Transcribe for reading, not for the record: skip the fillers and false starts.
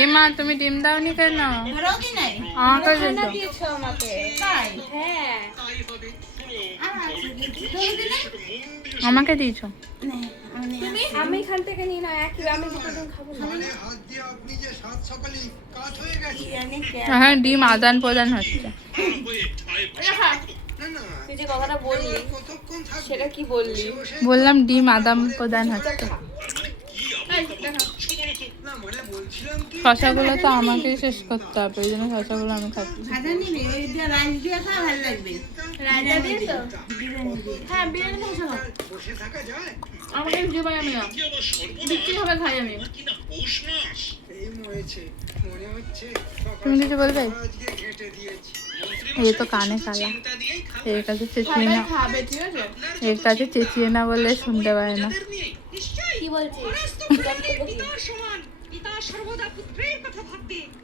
এ মা তুমি ডিম দাওনি কেন? আমাকে দিয়েছো। আমাকে দিয়েছো। আমি এখান থেকে নিয়ে না একই আমি দুটো দিন খাবো না। হ্যাঁ ডিম আদান প্রদান হচ্ছে। তুই যে কথাটা বললি সেটা কি বললি? বললাম ডিম আদান প্রদান হচ্ছে। শশাগুলো তো আমাকেই শেষ করতে হবে, ওই জন্য শশাগুলো আমি খাচ্ছি। রায়তা দিয়ে তো? হ্যাঁ বিরিয়ানি তো খাবো। আমাকে জীবনে আমি না বিক্রি হবে খাই আমি। তুমি কিছু বলবে? এই তো কানে কালা, এর কাছে চেঁচিয়ে না, খাবে ঠিক আছে? এর কাছে চেঁচিয়ে না বললে শুনতে পায় না। কি বলছিস?